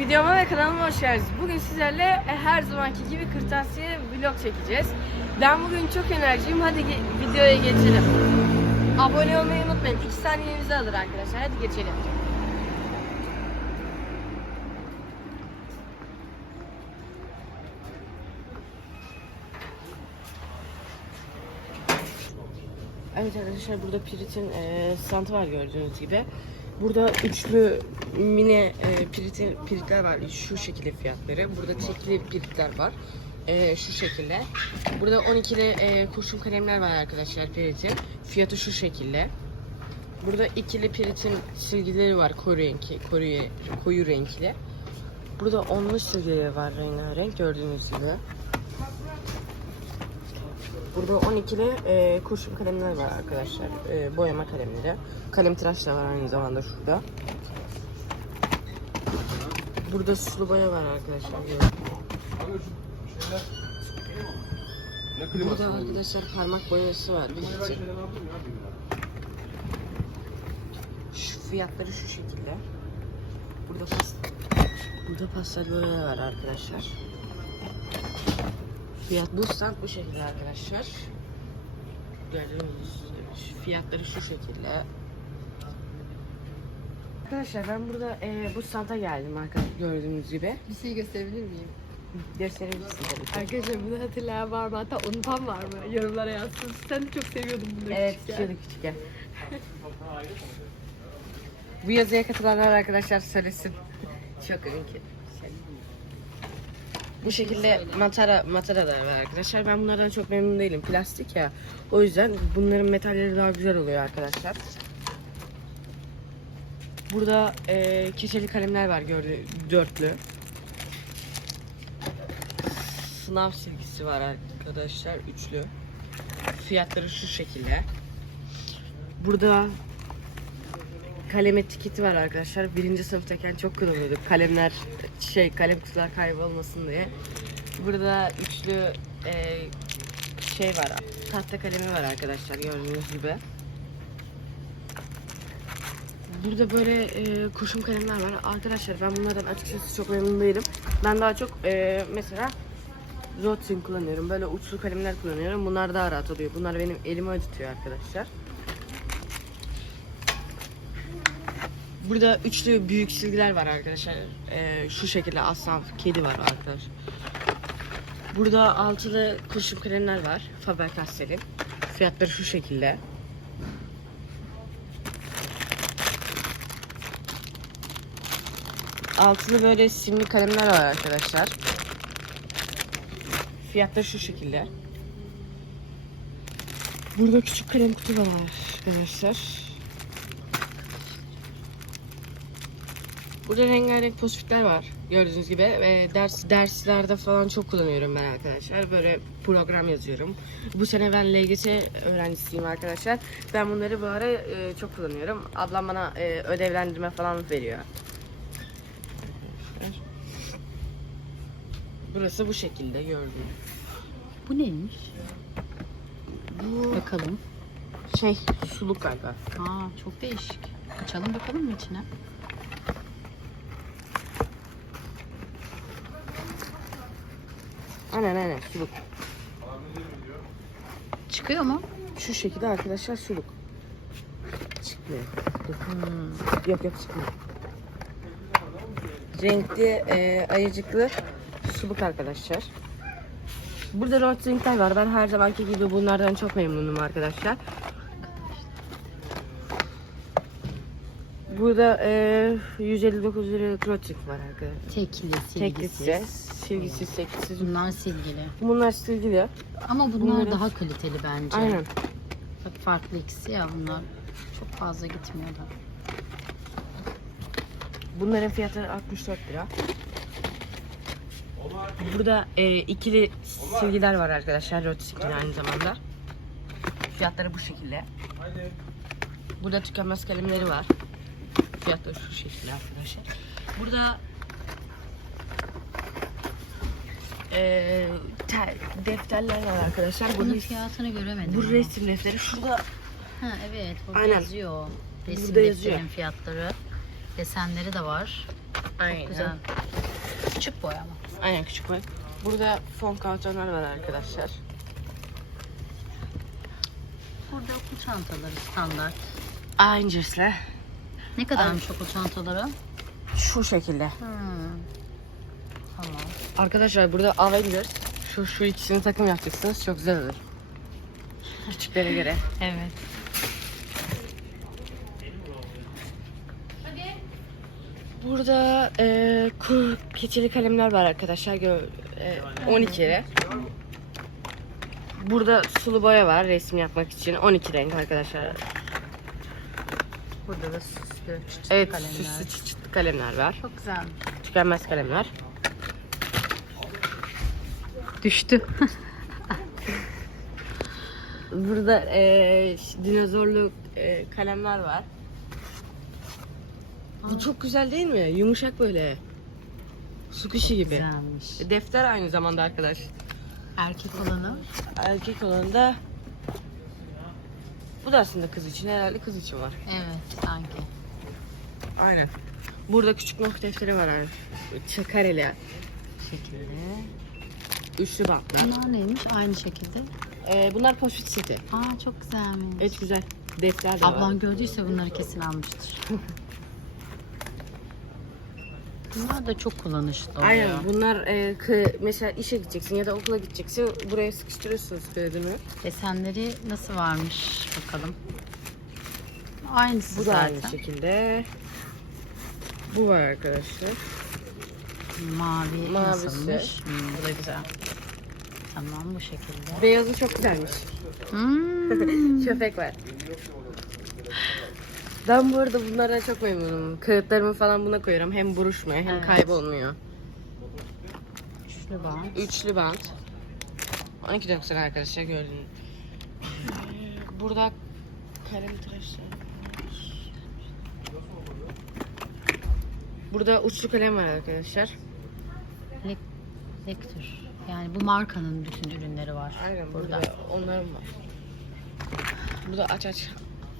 Videoma ve kanalıma hoş geldiniz. Bugün sizlerle e, her zamanki gibi kırtasiye vlog çekeceğiz. Ben bugün çok enerjiyim. Hadi videoya geçelim. Abone olmayı unutmayın. 2 saniyenizi alır arkadaşlar. Hadi geçelim. Evet arkadaşlar burada Pirit'in e, standı var gördüğünüz gibi. Burada üçlü mini e, Pirit'in Piritler var şu şekilde fiyatları. Burada tekli Piritler var. E, şu şekilde. Burada 12'li e, kurşun kalemler var arkadaşlar Pirit'in. Fiyatı şu şekilde. Burada ikili Pirit'in silgileri var koyu renkli, koyu, koyu renkli. Burada onlu silgileri var rengarenk gördüğünüz gibi. Burada 12'li e, kurşun kalemler var arkadaşlar. E, boyama kalemleri. Kalem tıraş da var aynı zamanda şurada. Burada sulu boya var arkadaşlar. Burada arkadaşlar parmak boyası var. Şu fiyatları şu şekilde. Burada pas Burada pastel boya var arkadaşlar. Fiyat bu stand bu şekilde arkadaşlar. Gördüğünüz fiyatları şu şekilde. Arkadaşlar ben burada e, bu standa geldim arkadaşlar gördüğünüz gibi. Bir şey gösterebilir miyim? Gösterebilirsin tabii ki. Arkadaşlar bunu hatırlayan var mı? Hatta unutan var mı? Yorumlara yazsın. Sen de çok seviyordun bunları Evet, küçükken. küçüğü küçükken. Bu yazıya katılanlar arkadaşlar söylesin. Çok ünlü. Bu şekilde matara mataralar var arkadaşlar. Ben bunlardan çok memnun değilim. Plastik ya. O yüzden bunların metalleri daha güzel oluyor arkadaşlar. Burada e, keçeli kalemler var gördüğü dörtlü. Sınav silgisi var arkadaşlar üçlü. Fiyatları şu şekilde. Burada kalem etiketi var arkadaşlar. Birinci sınıftayken çok kullanıyorduk. Kalemler şey kalem kutular kaybolmasın diye. Burada üçlü e, şey var. Tahta kalemi var arkadaşlar gördüğünüz gibi. Burada böyle e, kurşun kalemler var. Arkadaşlar ben bunlardan açıkçası çok memnun değilim. Ben daha çok e, mesela Rotring kullanıyorum. Böyle uçlu kalemler kullanıyorum. Bunlar daha rahat oluyor. Bunlar benim elimi acıtıyor arkadaşlar. Burada üçlü büyük silgiler var arkadaşlar. Ee, şu şekilde aslan kedi var arkadaşlar. Burada altılı kurşun kalemler var. Faber-Castell'in. Fiyatları şu şekilde. Altılı böyle simli kalemler var arkadaşlar. Fiyatları şu şekilde. Burada küçük kalem kutu var arkadaşlar. Burada rengarenk pospitler var. Gördüğünüz gibi. Ve ders derslerde falan çok kullanıyorum ben arkadaşlar. Böyle program yazıyorum. Bu sene ben LGS öğrencisiyim arkadaşlar. Ben bunları bu ara e, çok kullanıyorum. Ablam bana e, ödevlendirme falan veriyor. Burası bu şekilde gördüğünüz. Bu neymiş? Bu Bakalım. şey suluk galiba. Aa çok değişik. Açalım bakalım mı içine? Aynen aynen suluk. Çıkıyor mu? Şu şekilde arkadaşlar suluk. Çıkmıyor. Hmm. Yok yok çıkmıyor. Renkli, e, ayıcıklı suluk arkadaşlar. Burada Rotring'ler var. Ben her zamanki gibi bunlardan çok memnunum arkadaşlar. Burada e, 159 liralık Rotring var arkadaşlar. Tekli, silgisiz. silgisiz, teklisiz. Bunlar silgili. Bunlar silgili. Ama bunlar Bunları- daha kaliteli bence. Aynen. Bak farklı ikisi ya bunlar. Çok fazla gitmiyorlar. Bunların fiyatı 64 lira. Burada e, ikili silgiler var arkadaşlar. Rot silgi aynı zamanda. Fiyatları bu şekilde. Burada tükenmez kalemleri var. Fiyatları şu şekilde arkadaşlar. Burada e, te- defterler var arkadaşlar. Bu, Bunun res- fiyatını göremedim. bu ama. resim defteri. Şurada Ha evet burada Aynen. yazıyor. Resim Burada yazıyor. defterinin fiyatları. Desenleri de var. Aynen. Güzel. Küçük boy ama. Aynen küçük boy. Burada fon kartonlar var arkadaşlar. Burada okul çantaları standart. Aynısı. Ne kadarmış okul çantaları? Şu şekilde. Hmm. Tamam. Arkadaşlar burada Avengers. Şu şu ikisini takım yapacaksınız. Çok güzel olur. Küçüklere göre. Evet. Burada e, ku- keçeli kalemler var arkadaşlar. Gö- e, 12 lira. Burada sulu boya var resim yapmak için. 12 renk arkadaşlar. Burada da süslü küçük Evet kalemler. süslü çıt çıtlı kalemler var. Çok güzel. Tükenmez kalemler. Düştü. Burada e, dinozorlu e, kalemler var. Bu çok güzel değil mi? Yumuşak böyle. Su kuşu gibi. Güzelmiş. Defter aynı zamanda arkadaş. Erkek olanı. Erkek olan da bu da aslında kız için herhalde kız için var. Evet sanki. Aynen. Burada küçük not defteri var abi. Ç- Kareli. Şekilde. Üçlü bantlar. Bunlar neymiş? Aynı şekilde. Ee, bunlar post seti. Aa çok güzelmiş. Evet güzel. Defter de Ablan var. gördüyse bunları kesin almıştır. Bunlar da çok kullanışlı oluyor. Aynen bunlar e, kı- mesela işe gideceksin ya da okula gideceksin buraya sıkıştırıyorsunuz kağıdını. Desenleri nasıl varmış bakalım. Aynısı Bu da aynı zaten. şekilde. Bu var arkadaşlar. Mavi Mavisi. nasılmış? Hmm, bu da güzel. Tamam bu şekilde. Beyazı çok güzelmiş. Hmm. Köpek var. Ben bu arada bunlardan çok memnunum. Kağıtlarımı falan buna koyuyorum. Hem buruşmuyor hem Evet. kaybolmuyor. Üçlü bant. Üçlü bant. 12.90 arkadaşlar gördüğünüz. Ee, Burada kalem tıraşları. Burada uçlu kalem var arkadaşlar. Lek Lektür. Yani bu markanın bütün ürünleri var. Aynen burada. onların var. Burada aç aç.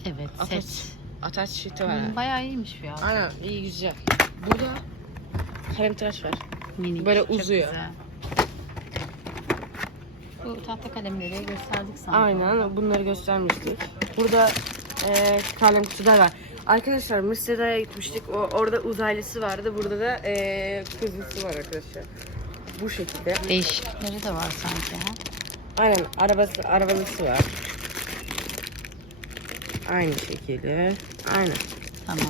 Evet Ataç, set. Ataç şiti var. Hmm, bayağı iyiymiş fiyat. Aynen iyi güzel. Burada kalem tıraş var. Minik. Böyle çok uzuyor. güzel. Bu tahta kalemleri gösterdik sana. Aynen bunları göstermiştik. Burada e, kalem kutular var. Arkadaşlar Mısır'a gitmiştik. O, orada uzaylısı vardı. Burada da e, kızlısı var arkadaşlar. Bu şekilde. Değişikleri de var sanki. Ha? Aynen arabası arabalısı var. Aynı şekilde. Aynen. Tamam.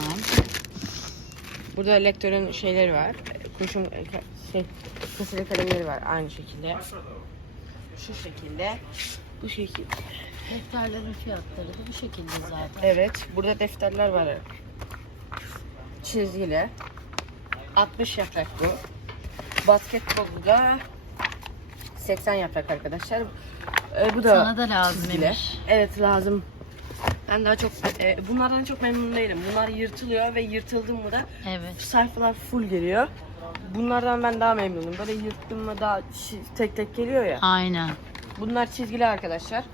Burada lektörün şeyleri var. Kurşun ka- şey kesili kalemleri var aynı şekilde. Şu şekilde. Bu şekilde. Defterlerin fiyatları da bu şekilde zaten. Evet, burada defterler var. Çizgili. 60 yaprak bu. Basketbolu da 80 yaprak arkadaşlar. Ee, bu da Sana da lazım çizgili. Emir. Evet lazım. Ben daha çok e, bunlardan çok memnun değilim. Bunlar yırtılıyor ve yırtıldı mı da Evet. sayfalar full geliyor. Bunlardan ben daha memnunum. Böyle yırttım mı daha tek tek geliyor ya. Aynen. Bunlar çizgili arkadaşlar.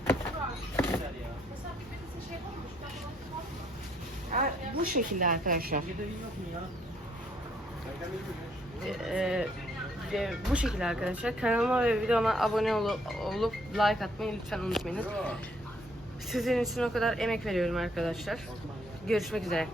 Ha, Bu şekilde arkadaşlar. Ee, e, bu şekilde arkadaşlar. Kanalıma ve videoma abone olup like atmayı lütfen unutmayınız. Sizin için o kadar emek veriyorum arkadaşlar. Görüşmek üzere.